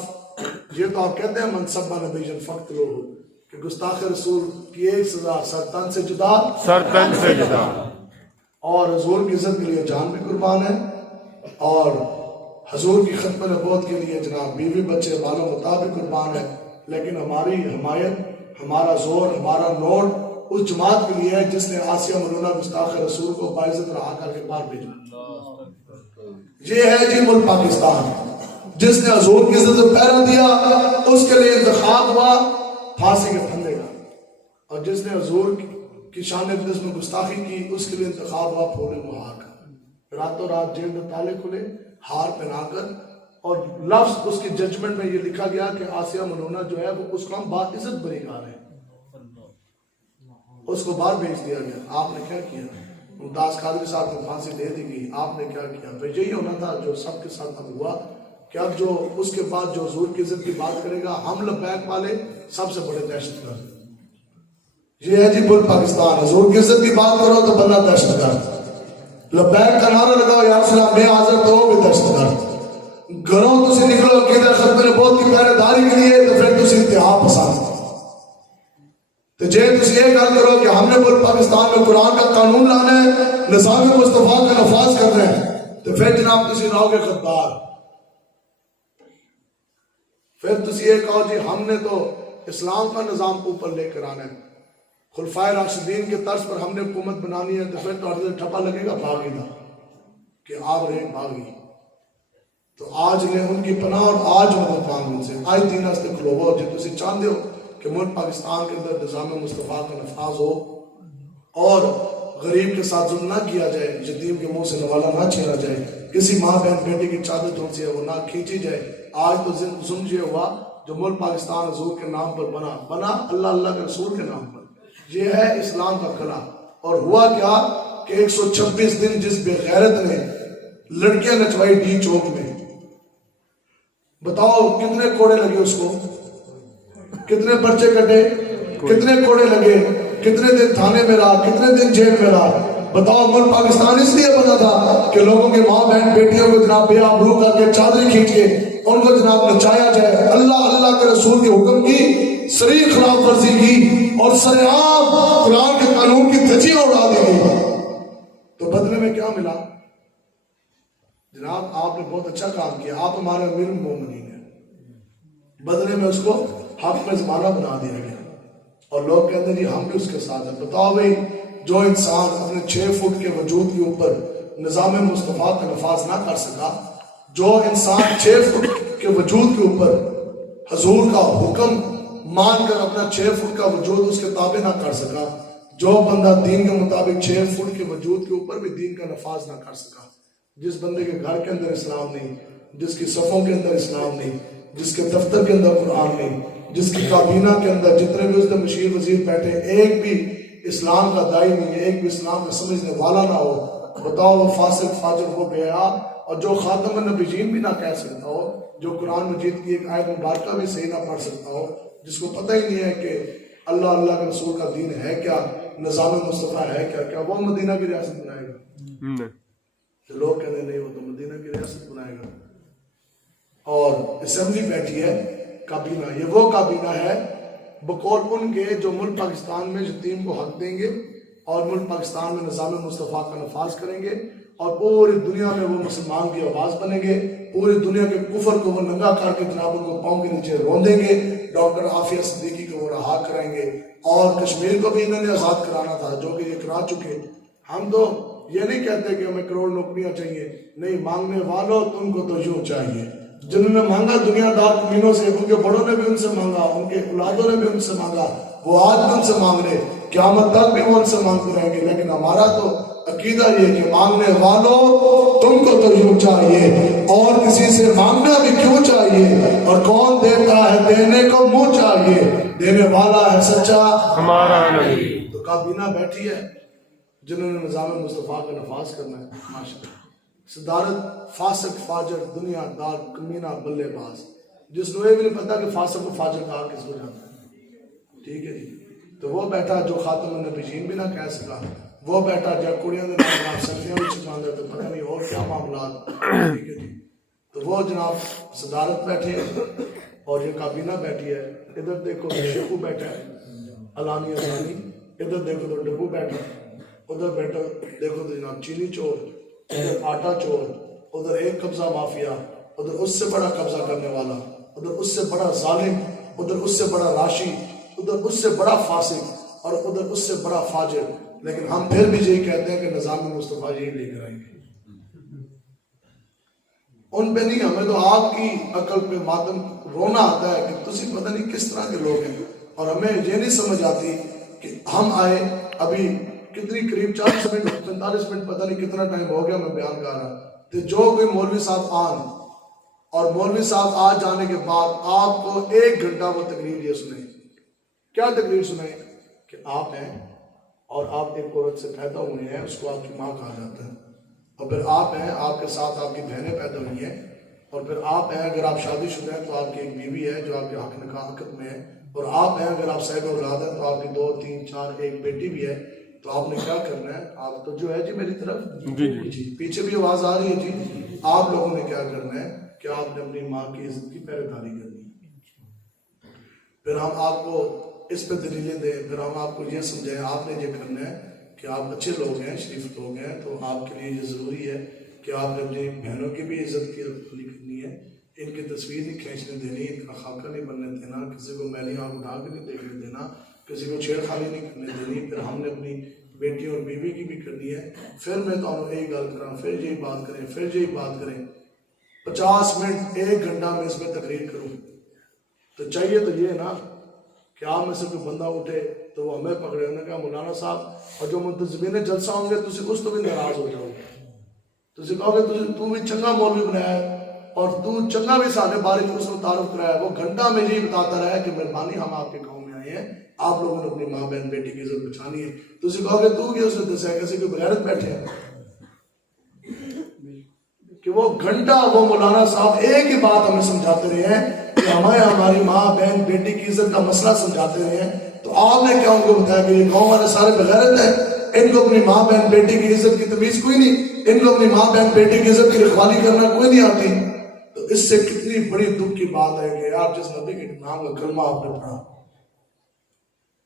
یہ تو آپ کہتے ہیں منصب نبی فقط لو, کہ گستاخ رسول کی ایک سزا سر تن سے جدا, اور حضور کی عزت کے لیے جان بھی قربان ہے, اور حضور کی ختم نبوت کے لیے جناب بیوی بچے مال و متا بھی قربان ہے. لیکن ہماری حمایت, ہمارا زور, ہمارا نوٹ اس جماعت کے لیے ہے جس نے آسیہ ملونہ گستاخ رسول کو باعزت رہا کر کے باہر بھیجا. یہ ہے جی ملک پاکستان. جس نے حضور کی عزت کو پہرا دیا اس کے لیے انتخاب ہوا پھانسی کے پھندے کا, اور جس نے حضور کی شان اقدس میں گستاخی کی اس کے لیے انتخاب ہوا پھولے مہار کا. راتوں رات جیل میں تالے کھلے, ہار پہنا کر, اور لفظ اس کی ججمنٹ میں یہ لکھا گیا کہ آسیہ ملونہ جو ہے وہ اس کو ہم بات عزت بری گار ہے, اس کو باہر بھیج دیا گیا. آپ نے کیا کیا؟ ممتاز قادری صاحب کو پھانسی دے دی گئی. آپ نے کیا کیا؟ بھائی یہی ہونا تھا جو سب کے ساتھ اب ہوا, کہ اب جو اس کے بعد جو حضور کی عزت کی بات کرے گا, ہم لبیک والے سب سے بڑے دہشت گرد. یہ ہے جی ملک پاکستان. حضور کی عزت کی بات کرو تو بندہ دہشت گرد, لبیک کا نعرہ لگاؤ یا رسول اللہ میں حاضر تو بھی دہشت گرد. گھروں تسی نکلو عقیدہ ختم نبوت کی پہرے داری کے لیے تو پھر تسی انتہا پسند. تو جے تسی یہ گل کرو کہ ہم نے ملک پاکستان میں قرآن کا قانون لانا ہے, نظام مصطفیٰ کا نفاذ کرنا ہے, تو پھر جناب تسی رہو گے خطبار. پھر تسی یہ کہو جی ہم نے تو اسلام کا نظام اوپر لے کر آنا ہے, خلفائے راشدین کے طرز پر ہم نے حکومت بنانی ہے, تو پھر تو ہر ٹھپا لگے گا بھاگی دا کہ آپ رہے بھاگی. تو آج لے ان کی پناہ اور آج مدد مانگ ان سے. آج دین ہستے کھلوو جی تسی چاہتے ہو کہ ملک پاکستان کے اندر نظام مصطفیٰ کا نفاذ ہو اور غریب کے ساتھ ظلم نہ کیا جائے, یتیم کے منہ سے نوالا نہ چھینا جائے, کسی ماں بہن بیٹے کی چادر جون سی ہے وہ نہ کھینچی جائے. آج تو ظلم یہ ہوا جو ملک پاکستان حضور کے نام پر بنا اللہ اللہ کے رسول کے نام پر. یہ ہے اسلام کا قلعہ. اور ہوا کیا کہ 126 دن جس بے غیرت نے لڑکیاں نچوائی ڈی چوک میں, بتاؤ کتنے کوڑے لگے اس کو, کتنے پرچے کٹے, کتنے کوڑے لگے, کتنے دن تھانے میں رہا, کتنے دن جیل میں رہا. بتاؤ ملک پاکستان اس لیے بنا تھا کہ لوگوں کے ماں بہن بیٹیوں کو جناب بے آبرو کر کے چادر کھینچ کے ان کو جناب نچایا جائے. اللہ اللہ کے رسول کے حکم کی صریح خلاف ورزی کی اور سرعام قرآن کے قانون کی دھجیاں اڑا دی گئی. تو بدلے میں کیا ملا؟ جناب آپ نے بہت اچھا کام کیا، آپ ہمارے امیر المومنین ہیں، بدلے میں اس کو حق میں زمانہ بنا دیا گیا اور لوگ کہتے ہیں جی ہم بھی اس کے ساتھ ہیں۔ بتاؤ بھائی، جو انسان اپنے 6 فٹ کے وجود کے اوپر نظام مصطفیٰ کا نفاذ نہ کر سکا، جو انسان 6 فٹ کے وجود کے اوپر حضور کا حکم مان کر اپنا 6 فٹ کا وجود اس کے تابع نہ کر سکا، جو بندہ دین کے مطابق 6 فٹ کے وجود کے اوپر بھی دین کا نفاذ نہ کر سکا، جس بندے کے گھر کے اندر اسلام نہیں، جس کی صفوں کے اندر اسلام نہیں، جس کے دفتر کے اندر قرآن نہیں، جس کی کابینہ کے اندر جتنے بھی اس نے مشیر وزیر بیٹھے ایک بھی اسلام کا دائی نہیں ہے، ایک بھی اسلام کا سمجھنے والا نہ ہو، بتاؤ وہ فاسق فاجر ہو گیا، اور جو خاتم النبیین بھی نہ کہہ سکتا ہو، جو قرآن مجید کی ایک آیت مبارکہ بھی صحیح نہ پڑھ سکتا ہو، جس کو پتہ ہی نہیں ہے کہ اللہ کے رسول کا دین ہے کیا، نظام مصطفیٰ ہے کیا وہ مدینہ کی ریاست بنائے گا؟ تو لوگ کہتے ہیں نہیں وہ تو مدینہ کی ریاست بنائے گا۔ اور اسمبلی بیٹھی ہے، کابینہ، یہ وہ کابینہ ہے بقول ان کے جو ملک پاکستان میں یتیم کو حق دیں گے اور ملک پاکستان میں نظام مصطفیٰ کا نفاذ کریں گے اور پوری دنیا میں وہ مسلمان کی آواز بنیں گے، پوری دنیا کے کفر کو وہ ننگا کر کے جناب ان کو پاؤں کے نیچے روندیں گے، ڈاکٹر عافیہ صدیقی کو وہ رہا کرائیں گے، اور کشمیر کو بھی انہوں نے آزاد کرانا تھا جو کہ یہ کرا چکے۔ ہم تو یہ نہیں کہتے کہ ہمیں کروڑ نوکریاں چاہیے، نہیں، مانگنے والوں تم کو تو یوں چاہیے، جنہوں نے مانگا دنیا دار کمینوں سے، ان کے بڑوں نے بھی ان سے مانگا، ان کے اولادوں نے بھی ان سے مانگا، وہ آج بھی ان سے مانگ رہے، قیامت تک بھی وہ ان سے مانگتے رہیں گے، لیکن ہمارا تو عقیدہ یہ کہ مانگنے والوں تم کو تو یوں چاہیے، اور کسی سے مانگنا بھی کیوں چاہیے، اور کون دیتا ہے دینے کو منہ چاہیے، دینے والا ہے سچا ہمارا نبی۔ تو کابینہ بیٹھی ہے جنہوں نے نظام مصطفیٰ کا نفاذ کرنا ہے، ماشاءاللہ، صدارت فاسق فاجر دنیا دار کمینہ بلے باز، جس کو یہ بھی نہیں پتا کہ فاسق و فاجر کہا کس کو جاتا ہے، ٹھیک ہے جی، تو وہ بیٹھا جو خاتم النبیین بھی نہ کہہ سکا، وہ بیٹھا جو کڑیاں دے نام سردیاں بھی چھپاندے تو پتہ نہیں اور کیا معاملات، ٹھیک ہے جی، تو وہ جناب صدارت بیٹھے اور یہ کابینہ بیٹھی ہے، ادھر دیکھو شیخو بیٹھا ہے علانی ازانی، ادھر دیکھو تو ڈبو بیٹھا، ادھر بیٹھا دیکھو تو جناب چینی چور، ادھر آٹا چور، ادھر ایک قبضہ مافیا، ادھر اس سے بڑا قبضہ کرنے والا، ادھر اس سے بڑا ظالم، ادھر اس سے بڑا راشی، ادھر اس سے بڑا فاسق، اور ادھر اس سے بڑا فاجر، لیکن ہم پھر بھی یہی کہتے ہیں کہ نظام مصطفیٰ یہی لے کر آئیں گے۔ ان پہ نہیں، ہمیں تو آپ کی عقل پہ ماتم رونا آتا ہے کہ تسی پتہ نہیں کس طرح کے لوگ ہیں، اور ہمیں یہ نہیں سمجھ آتی کہ ہم آئے ابھی کتنی قریب 40 منٹ 45 منٹ پتہ نہیں کتنا ٹائم ہو گیا میں بیان کر رہا، تو جو کوئی مولوی صاحب آن اور مولوی صاحب آ جانے کے بعد آپ کو 1 گھنٹہ وہ تقریر یہ سنیں، کیا تقریر سنیں کہ آپ ہیں اور آپ ایک عورت سے پیدا ہوئے ہیں، اس کو آپ کی ماں کہا جاتا ہے، اور پھر آپ ہیں، آپ کے ساتھ آپ کی بہنیں پیدا ہوئی ہیں، اور پھر آپ ہیں اگر آپ شادی شدہ ہیں تو آپ کی ایک بیوی ہے جو آپ کے حق نکاح عقد میں ہے، اور آپ ہیں اگر آپ صاحب اولاد ہیں تو آپ کی 2 3 4 ایک بیٹی بھی ہے، تو آپ نے کیا کرنا ہے، آپ تو جو ہے جی میری طرف جی پیچھے بھی آواز آ رہی ہے جی، آپ لوگوں نے کیا کرنا ہے کہ آپ نے اپنی ماں کی عزت کی پہرے داری کرنی ہے، پھر ہم آپ کو اس پہ دلیلیں دیں، پھر ہم آپ کو یہ سمجھائیں، آپ نے یہ کرنا ہے کہ آپ اچھے لوگ ہیں، شریف لوگ ہیں، تو آپ کے لیے یہ ضروری ہے کہ آپ نے اپنی بہنوں کی بھی عزت کی رکھنی کرنی ہے، ان کی تصویر نہیں کھینچنے دینی، ان کا خاکہ نہیں بننے دینا، کسی کو میلی آنکھ اٹھا کے نہیں دیکھنے دینا، کسی کو چھیڑ خانی نہیں کرنے دینی، پھر ہم نے اپنی بیٹی اور بیوی کی بھی کرنی ہے، پھر میں تو انہوں یہی گل کراں، پھر یہی بات کریں، پھر یہی بات کریں، 50 منٹ 1 گھنٹہ میں اس میں تقریر کروں، تو چاہیے تو یہ نا کہ آپ میں سے کوئی بندہ اٹھے تو وہ ہمیں پکڑے، انہوں نے کہا مولانا صاحب، اور جو منتظمین جلسہ ہوں گے تسی اس تو بھی ناراض ہو جاؤ گے، تسی کہو گے تو بھی چنگا مولوی بنایا ہے اور تو چنگا بھی سارے بارے اس کو تعارف کرایا ہے، وہ گھنٹہ میں یہی بتاتا رہا ہے کہ مہربانی ہم آپ کے گاؤں میں آئے ہیں، آپ لوگوں نے اپنی ماں بہن بیٹی کی عزت بچانی ہے، تسی کہو گے تو بھی اس نے دسیا کسی کوئی بغیرت بیٹھے ہیں کہ وہ گھنٹہ وہ مولانا صاحب ایک ہی بات ہمیں سمجھاتے رہے ہیں کہ ہمیں ہماری ماں بہن بیٹی کی عزت کا مسئلہ سمجھاتے رہے ہیں، تو آپ نے کیا ان کو بتایا کہ یہ قوم والے سارے بغیرت ہیں، ان کو اپنی ماں بہن بیٹی کی عزت کی تمیز کوئی نہیں، ان کو اپنی ماں بہن بیٹی کی عزت کی رکھوالی کرنا کوئی نہیں آتی، تو اس سے کتنی بڑی دکھ کی بات ہے کہ یار جس نبی کے نام کا کلمہ آپ نے پڑھا،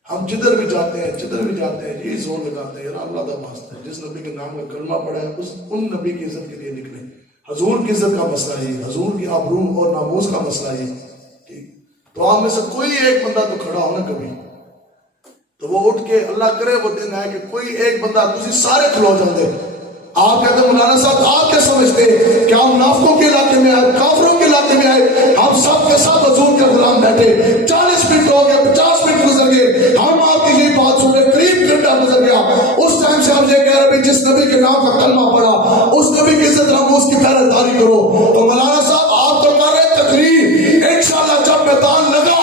ہم جدھر بھی جاتے ہیں یہی زور لگاتے ہیں، یار اللہ کا واسطہ ہے جس نبی کے نام کا کلمہ پڑھا ہے ان نبی کی عزت کے لیے نکلیں، حضور کی عزت کا مسئلہ ہی، حضور کی آبرو اور ناموس کا مسئلہ ہی. تو آپ میں سے کوئی ایک بندہ تو کھڑا ہو نا کبھی، تو وہ اٹھ کے اللہ کرے وہ دن ہے کہ کوئی ایک بندہ تسی سارے کھلو جاندے. آپ کہتے ہیں مولانا صاحب آپ کیا سمجھتے کہ ہم منافقوں کے علاقے میں آئے، کافروں کے علاقے میں آئے، ہم سب کے ساتھ حضور کے غلام بیٹھے، 40 منٹ ہو گئے، 50 منٹ گزر گئے، ہم آپ کی یہی بات سن رہے، قریب گھنٹہ گزر گیا. اس ٹائم سے ہم یہ کہہ رہے جس نبی کے نام کا کلمہ پڑھا اس نبی کی عزت ناموس کی پہرے داری کرو. تو مولانا صاحب آپ تو کر رہے تقریر، انشاءاللہ جب میدان لگا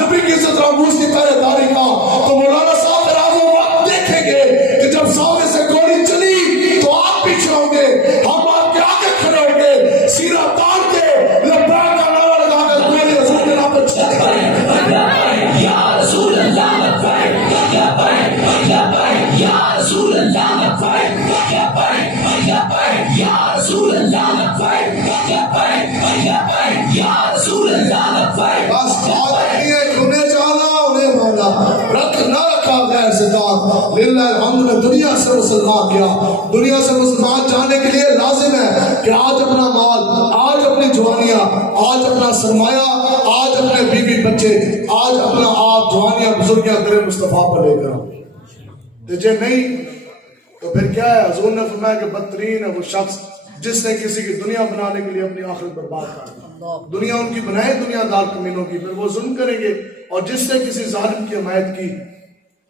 نبی کی عزت ناموس کی پہرے داری کا، تو مولانا صاحب پھر آپ وہ وقت دیکھیں گے کہ جب سامنے سے گولی چلی تو آپ پیچھے ہوں گے، ہم آپ کے آگے کھڑے ہوں گے، سینہ تاڑ کے لبیک کا نعرہ لگا کر میرے رسول کے نام پر چل کریں یا رسول اللہ لبیک لبیک لبیک یا رسول اللہ لبیک لبیک لبیک یا رسول اللہ لبیک لبیک لبیک یا رسول اللہ لبیک. بس بات نہیں ہے کہ انہیں جانا انہیں مانا، رکھ نہ رکھا غیر سے داد. للہ الحمد نے دنیا سے مسلمان کیا. دنیا سے مسلمان جانے کے لیے لازم ہے کہ آج اپنا مال، آج اپنی جوانیاں، آج اپنا سرمایہ، آج اپنے بیوی بچے، آج اپنا آپ جوانیاں بزرگیاں کرے مصطفیٰ پر لے کر. تجھے نہیں تو پھر کیا ہے؟ حضور نے فرمایا کہ بدترین ہے وہ شخص جس نے کسی کی دنیا بنانے کے لیے اپنی آخرت برباد کر دی. دنیا ان کی بنائے دنیا دار کمینوں کی، پھر وہ ظلم کریں گے. اور جس نے کسی ظالم کی حمایت کی،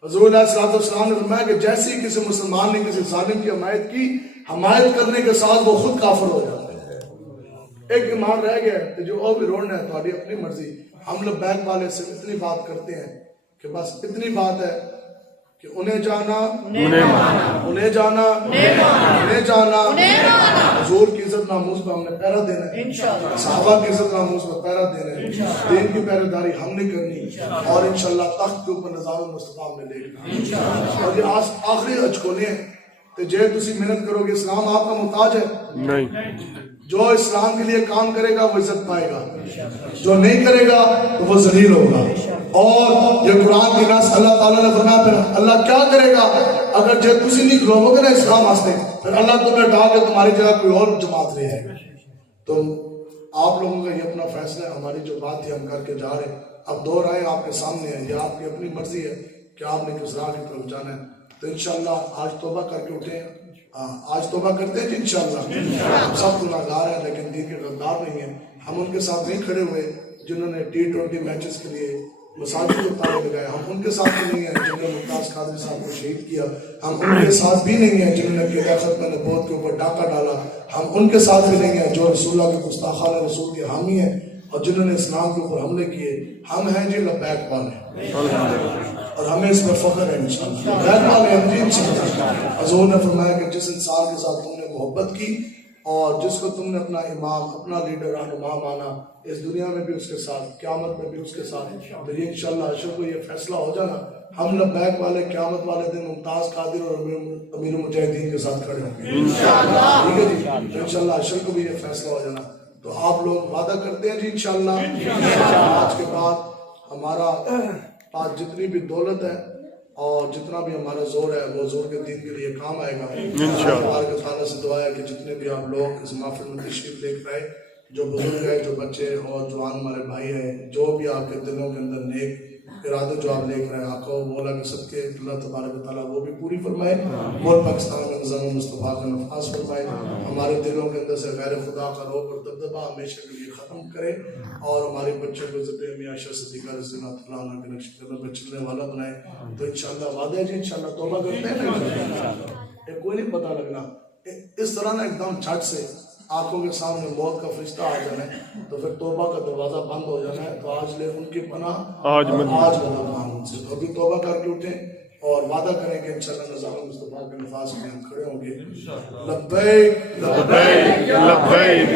حضور علیہ السلام نے فرمایا کہ جیسے ہی کسی مسلمان نے کسی ظالم کی حمایت کی، حمایت کرنے کے ساتھ وہ خود کافر ہو جاتا ہے. ایک ایمان رہ گیا ہے جو اور بھی روڑنا ہے تمہاری اپنی مرضی. ہم لوگ بینک والے سے اتنی بات کرتے ہیں کہ بس اتنی بات ہے کہ انہیں جانا انہیں جانا انہیں جانا. حضور کی عزت ناموس پہ ہم نے پہرا دینا ہے، صحابہ کی عزت ناموس پہ پہرا دینا ہے، دین کی پہرے داری ہم نے کرنی، اور انشاءاللہ تخت کے اوپر نظام مصطفیٰ میں لے گا. اور یہ آخری اچکونے ہیں کہ جے تسی محنت کرو گے، اسلام آپ کا محتاج ہے نہیں. جو اسلام کے لیے کام کرے گا وہ عزت پائے گا، جو نہیں کرے گا تو وہ ذلیل ہوگا. اور یہ قرآن کی نص اللہ تعالیٰ نے فرمایا پھر اللہ کیا کرے گا اگر جب تسی نہیں کھلو گے نا اسلام واسطے، پھر اللہ تمہیں ڈال کے تمہاری جگہ کوئی اور جماعت لے آئے گا. تو آپ لوگوں کا یہ اپنا فیصلہ ہے، ہماری جو بات تھی ہم کر کے جا رہے ہیں. اب دو رائے آپ کے سامنے ہیں، یہ آپ کی اپنی مرضی ہے کہ آپ نے کس راہ کی طرف جانا ہے. تو انشاءاللہ آج توبہ کر کے اٹھیں. آج توبہ کرتے ہیں انشاءاللہ. ہم سب گناہگار ہیں لیکن دین کے غدار نہیں ہیں. ہم ان کے ساتھ نہیں کھڑے ہوئے جنہوں نے T20 میچز کے لیے مساجد کو تالے لگائے. ہم ان کے ساتھ بھی نہیں ہیں جنہوں نے ممتاز قادری صاحب کو شہید کیا. ہم ان کے ساتھ بھی نہیں ہیں جنہوں نے قیدہ ختم نبوت کے اوپر ڈاکہ ڈالا. ہم ان کے ساتھ بھی نہیں ہیں جو رسول اللہ کے گستاخانہ رسول کے حامی ہیں اور جنہوں نے اسلام کے اوپر حملے کیے. ہم ہیں جی لبیک والے اور ہمیں اس پر فخر ہے انشاءاللہ. لبیک والے ہم جی انشاءاللہ. حضور نے فرمایا کہ جس انسان کے ساتھ تم نے محبت کی اور جس کو تم نے اپنا امام، اپنا لیڈر، رہنما مانا، اس دنیا میں بھی اس کے ساتھ، قیامت میں بھی اس کے ساتھ. تو یہ انشاءاللہ عشر کو یہ فیصلہ ہو جانا، ہم لبیک والے قیامت والے دن ممتاز قادر اور امیر المجاہدین کے ساتھ کھڑے ہوں گے ٹھیک ہے جی. انشاءاللہ عشر کو بھی یہ فیصلہ ہو جانا. تو آپ لوگ وعدہ کرتے ہیں جی انشاءاللہ آج کے بعد ہمارا پاس جتنی بھی دولت ہے اور جتنا بھی ہمارا زور ہے وہ زور کے دین کے لیے کام آئے گا. تبارک تعالیٰ سے دعا ہے کہ جتنے بھی آپ لوگ اس محفل میں تشریف لے کر آئے، جو بزرگ ہیں، جو بچے اور جوان ہمارے بھائی ہیں، جو بھی آپ کے دلوں کے اندر نیک ارادے جو آپ لے کر آئے، آقا و مولا کے صدقے اللہ تبارک تعالیٰ وہ بھی پوری فرمائے. ملک پاکستان میں نظام مصطفیٰ کا نفاذ فرمائے. ہمارے دلوں کے اندر سے غیر خدا کا روب اور دبدبہ ہمیشہ کے لیے ختم کرے اور ہمارے بچوں کو عزت امی عائشہ صدیقہ رضی اللہ تعالیٰ عنہ کے نقش قدم پہ چلنے والا بنائے. تو انشاءاللہ وعدہ ہے جی انشاءاللہ توبہ کرتے ہیں. کوئی نہیں پتہ لگنا اس طرح نا ایک دم جھٹ سے آنکھوں کے سامنے موت کا فرشتہ آ جانا ہے تو پھر توبہ کا دروازہ بند ہو جانا ہے. تو آج لے ان کی پناہ آج مدد مانگ ان سے. تو ابھی توبہ کر کے اٹھیں اور وعدہ کریں کہ انشاءاللہ نظام مصطفیٰ کے نفاذ میں ہم کھڑے ہوں گے. لبیک لبیک لبیک.